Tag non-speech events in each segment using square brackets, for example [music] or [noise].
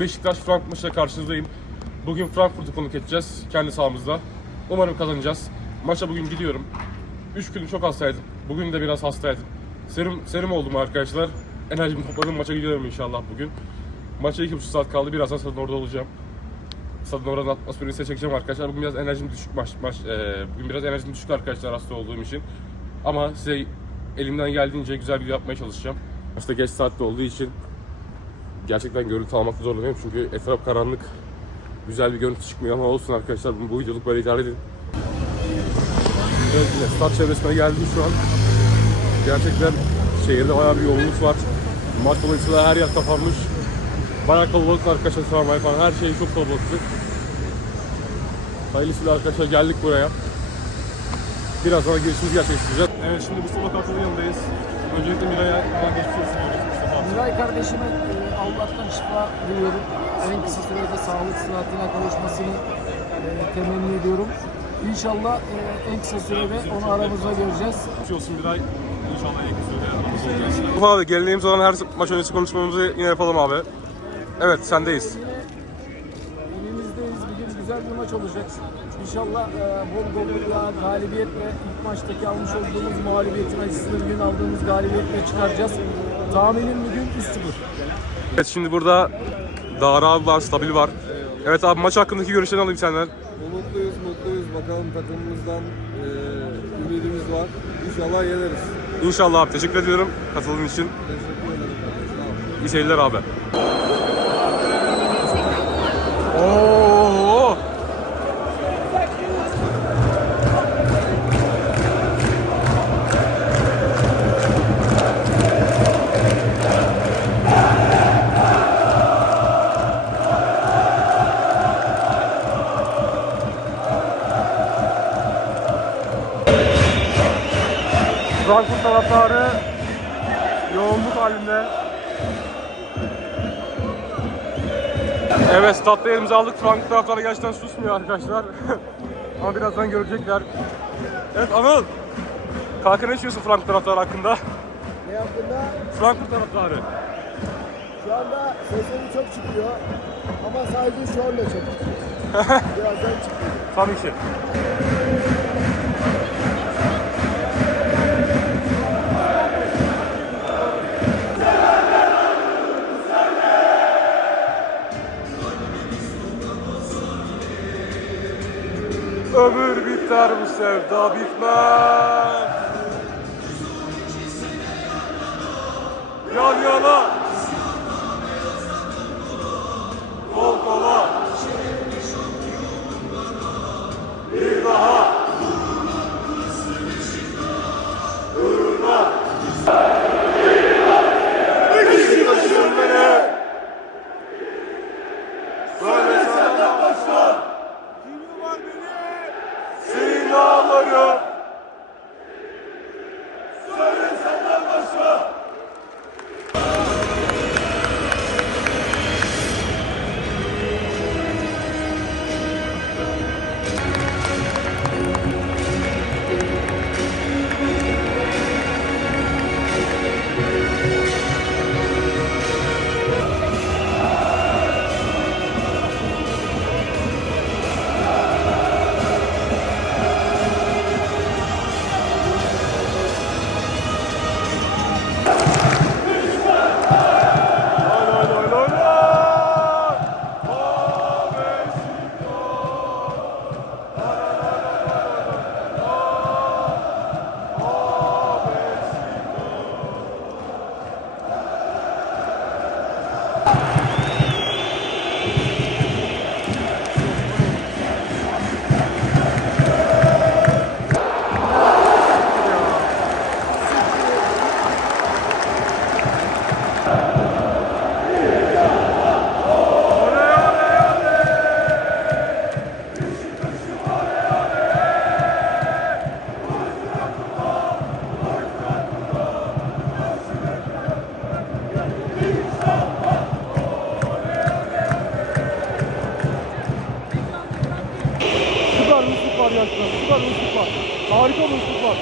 Beşiktaş Frankfurt maçıyla karşınızdayım. Bugün Frankfurt'u konuk edeceğiz kendi sahamızda. Umarım kazanacağız. Maça bugün gidiyorum. 3 gün çok hastaydım. Bugün de biraz hastaydım. Serum, serum oldum arkadaşlar. Enerjimi topladım. Maça gidiyorum inşallah bugün. Maça 2,5 saat kaldı. Birazdan stadın orada olacağım. Stadın oranın atmosferini size çekeceğim arkadaşlar. Bugün biraz enerjim düşük maç. maç eee, bugün biraz enerjim düşük arkadaşlar hasta olduğum için. Ama size elimden geldiğince güzel bir video yapmaya çalışacağım. Maçta geç saatte olduğu için gerçekten görüntü almakta zorlanıyorum çünkü etraf karanlık. Güzel bir görüntü çıkmıyor ama olsun arkadaşlar bu, bu videoluk böyle idare edin. Evet, yine stad çevresine geldim şu an. Gerçekten şehirde bayağı bir yoğunluk var. Maç dolayısıyla her yer kapanmış. Bayağı kalabalık arkadaşlar tramvay falan her şey çok kalabalıktı. Hayırlısıyla arkadaşlar geldik buraya. Biraz sonra girişimizi gerçekleştireceğiz. Evet şimdi Mustafa Kartal'ın yanındayız. Öncelikle Miray'a hemen geçmiş olsun diyoruz Mustafa. Miray kardeşime Allah'tan şifa diliyorum. En kısa sürede sağlık sıhhatine kavuşmasını e, temenni ediyorum. İnşallah e, en kısa sürede onu aramızda göreceğiz. Olsun Miray. İnşallah en kısa sürede aramızda olacağız. Abi geleneğimiz olan her maç öncesi konuşmamızı yine yapalım abi. Evet sendeyiz. Yine elimizdeyiz. Bugün güzel bir maç olacak. İnşallah e, bol gollü bir galibiyetle ilk maçtaki almış olduğumuz mağlubiyetin acısını bugün aldığımız galibiyetle çıkaracağız. Tahminim bugün 3-0. Evet şimdi burada Dağra abi var, Stabil var. Evet abi maç hakkındaki görüşlerini alayım senden. Umutluyuz, mutluyuz. Bakalım takımımızdan e, ümidimiz var. İnşallah yeneriz. İnşallah abi teşekkür ediyorum katıldığın için. Teşekkür ederim. Sağ olun. İyi seyirler abi. Oo! Frankfurt taraftarı yoğunluk halinde. Evet statta elimize aldık. Frankfurt taraftarı gerçekten susmuyor arkadaşlar. [laughs] Ama birazdan görecekler. Evet Anıl. Kanka ne düşünüyorsun Frankfurt taraftarı hakkında? Ne hakkında? Frankfurt taraftarı. Şu anda sesleri çok çıkıyor. Ama sadece şu anda çok [laughs] Birazdan çıkıyor. Tabii ki. Ömür biter bu sevda bitmez. Yan yana. Harika bir üstlük var.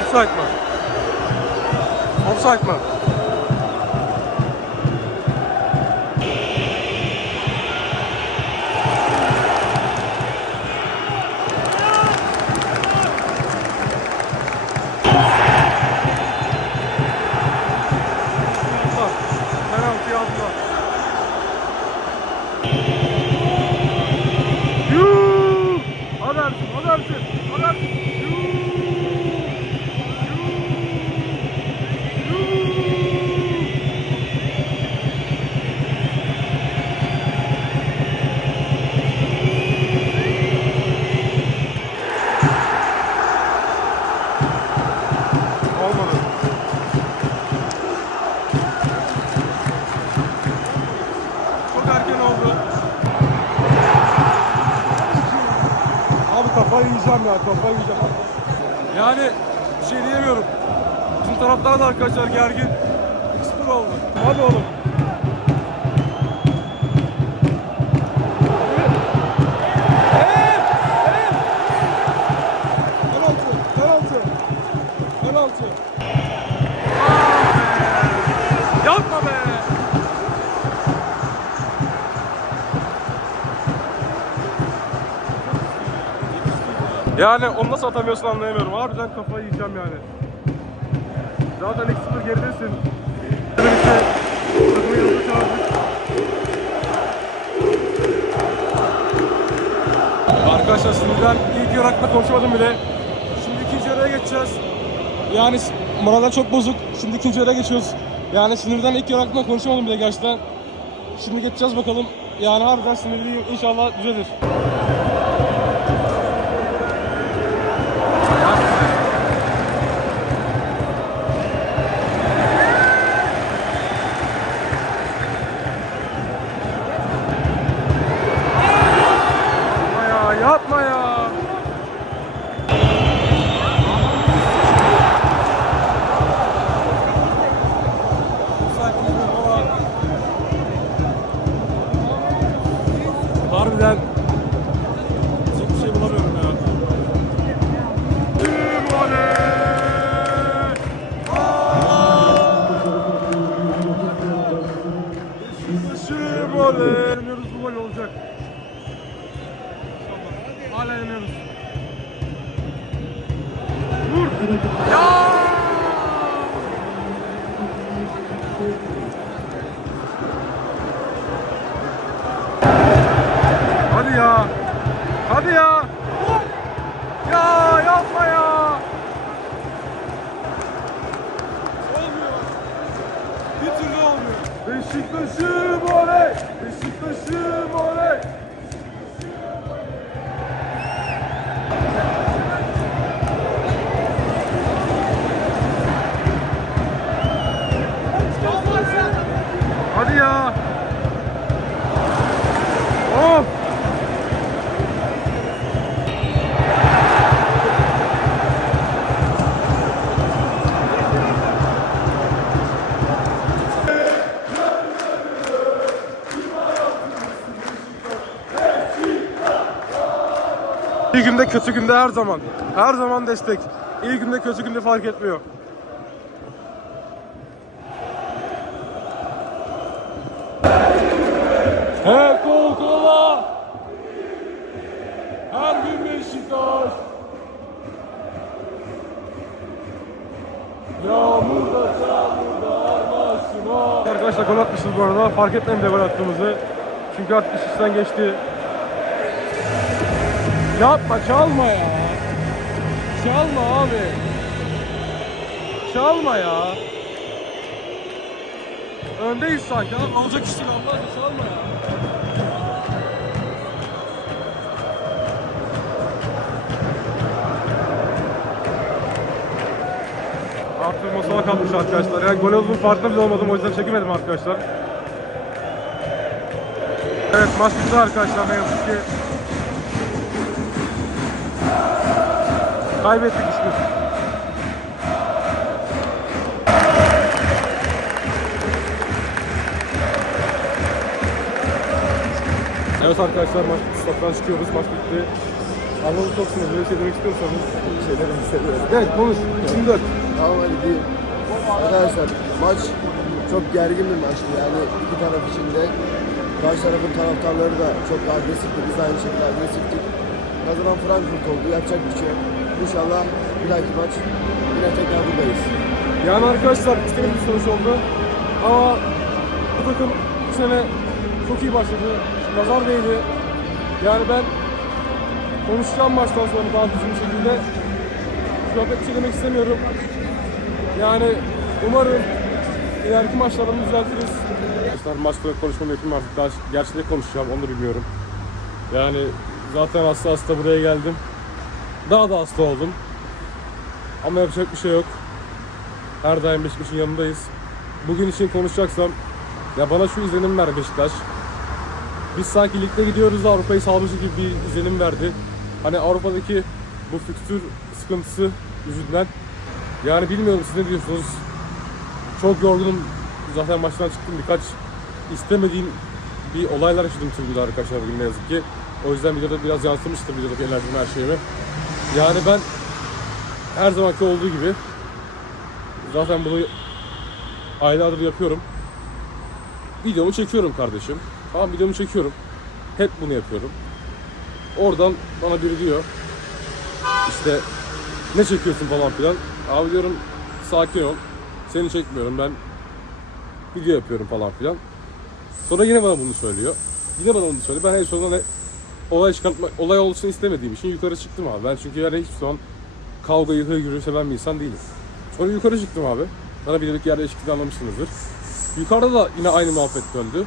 Offside mı? Offside mı? Yiyeceğim ya, kafayı yiyeceğim. Yani bir şey diyemiyorum. Bizim taraftar da arkadaşlar gergin. 2-0 oldu. Hadi oğlum. Yani onu nasıl atamıyorsun anlayamıyorum. Harbiden kafayı yiyeceğim yani. Zaten 2-0 geridesin. Birlikte takımı yıldız çağırdık. Arkadaşlar sinirden ilk yarakla konuşmadım bile. Şimdi ikinci yarıya geçeceğiz. Yani moraller çok bozuk. Şimdi ikinci yarıya geçiyoruz. Yani sinirden ilk yarakla konuşamadım bile gerçekten. Şimdi geçeceğiz bakalım. Yani harbiden sinirliyim. İnşallah düzelir. Beşiktaş'ım oley. Hadi ya. Günde kötü günde her zaman. Her zaman destek. İyi günde kötü günde fark etmiyor. Her kol kola. Her gün Beşiktaş. Yağmurda çamurda armasına. Arkadaşlar gol atmışız bu arada. Fark etmeyin de gol attığımızı. Çünkü artık iş işten geçti. Yapma çalma ya. Çalma abi. Çalma ya. Öndeyiz sanki. Lan Olacak iş değil Allah çalma ya. Arttırma sola kalmış arkadaşlar. Yani gol olduğunun farkında bile olmadım. O yüzden çekemedim arkadaşlar. Evet maç bitti arkadaşlar ne yazık ki. Kaybettik işte. Evet arkadaşlar maç stoptan çıkıyoruz. Maç bitti. Anadolu çok sinirli. Bir şey demek istiyorsanız bir şeyler. Evet konuş. İçim dört. Tamam hadi değil. Arkadaşlar maç çok gergin bir maçtı yani iki taraf içinde. Karşı tarafın taraftarları da çok agresifti. Biz aynı şekilde agresiftik. Kazanan Frankfurt oldu. Yapacak bir şey yok. İnşallah bir dahaki maç yine tekrar buradayız. Yani arkadaşlar istediğim bir sonuç oldu. Ama bu takım bu sene çok iyi başladı. Nazar değdi. Yani ben konuşacağım maçtan sonra daha düzgün bir şekilde. Şu an pek bir şey demek istemiyorum. Yani umarım ileriki maçlarda bunu düzeltiriz. Arkadaşlar maçta konuşmam yakın artık daha gerçi ne konuşacağım onu da bilmiyorum. Yani zaten hasta hasta buraya geldim. Daha da hasta oldum. Ama yapacak bir şey yok. Her daim Beşiktaş'ın yanındayız. Bugün için konuşacaksam ya bana şu izlenim ver Beşiktaş. Biz sanki ligde gidiyoruz Avrupa'yı salmışız gibi bir izlenim verdi. Hani Avrupa'daki bu fikstür sıkıntısı yüzünden yani bilmiyorum siz ne diyorsunuz? Çok yorgunum. Zaten maçtan çıktım birkaç istemediğim bir olaylar yaşadım tribünde arkadaşlar bugün ne yazık ki. O yüzden videoda biraz yansımıştır videodaki enerjim her şeyime. Yani ben her zamanki olduğu gibi zaten bunu aylardır yapıyorum. Videomu çekiyorum kardeşim. Tamam videomu çekiyorum. Hep bunu yapıyorum. Oradan bana biri diyor işte ne çekiyorsun falan filan. Abi diyorum sakin ol. Seni çekmiyorum ben video yapıyorum falan filan. Sonra yine bana bunu söylüyor. Yine bana bunu söylüyor. Ben en sonunda ne, olay çıkartma, olay olsun istemediğim için yukarı çıktım abi. Ben çünkü yani hiçbir zaman kavgayı, hırgürü seven bir insan değilim. Sonra yukarı çıktım abi. Bana videodaki yer değişikliğini anlamışsınızdır. Yukarıda da yine aynı muhabbet döndü.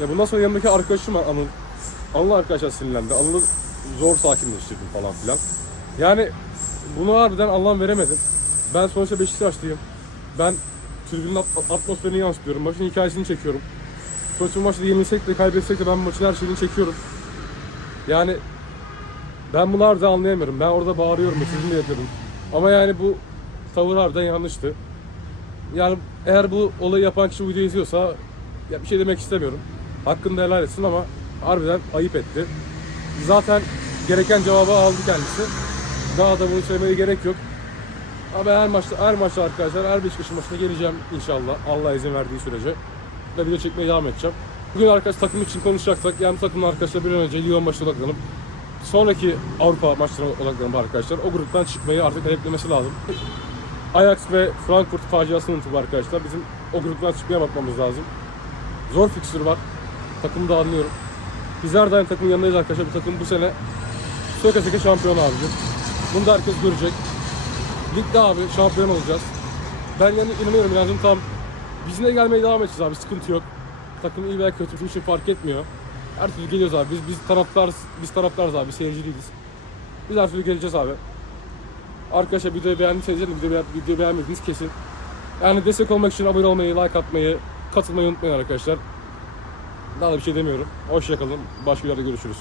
Ya bundan sonra yanımdaki arkadaşım Anıl. Anıl arkadaşlar sinirlendi. Anıl'ı zor sakinleştirdim falan filan. Yani bunu harbiden anlam veremedim. Ben sonuçta Beşiktaşlıyım. Ben tribünün at- atmosferini yansıtıyorum. Maçın hikayesini çekiyorum. Sonuçta bu maçta yenilsek de kaybetsek de ben maçın her şeyini çekiyorum. Yani ben bunu harbiden anlayamıyorum. Ben orada bağırıyorum, sizin de yapıyordum. Ama yani bu tavır harbiden yanlıştı. Yani eğer bu olayı yapan kişi bu videoyu izliyorsa ya bir şey demek istemiyorum. Hakkında helal etsin ama harbiden ayıp etti. Zaten gereken cevabı aldı kendisi. Daha da bunu söylemeye gerek yok. Ama her maçta, her maçta arkadaşlar, her Beşiktaş'ın maçına geleceğim inşallah. Allah izin verdiği sürece. Ve video çekmeye devam edeceğim. Bugün arkadaş takım için konuşacaksak, yani takımla arkadaşlar bir önce Lyon maçına odaklanıp sonraki Avrupa maçlarına odaklanıp arkadaşlar o gruptan çıkmayı artık hedeflemesi lazım. Ajax ve Frankfurt faciasını unutup arkadaşlar bizim o gruptan çıkmaya bakmamız lazım. Zor fikstür var. Takımı da anlıyorum. Biz her daim takımın yanındayız arkadaşlar. Bu takım bu sene söke söke şampiyon abicim. Bunu da herkes görecek. Ligde abi şampiyon olacağız. Ben yani inanıyorum inancım tam. Bizimle gelmeye devam edeceğiz abi sıkıntı yok. Takım iyi veya kötü bizim için fark etmiyor. Her türlü geliyoruz abi. Biz biz taraftarız, biz taraftarız abi. Seyirci değiliz. Biz her türlü geleceğiz abi. Arkadaşlar videoyu beğendiyseniz de videoyu, beğen- videoyu beğenmediniz kesin. Yani destek olmak için abone olmayı, like atmayı, katılmayı unutmayın arkadaşlar. Daha da bir şey demiyorum. Hoşçakalın. Başka videoda görüşürüz.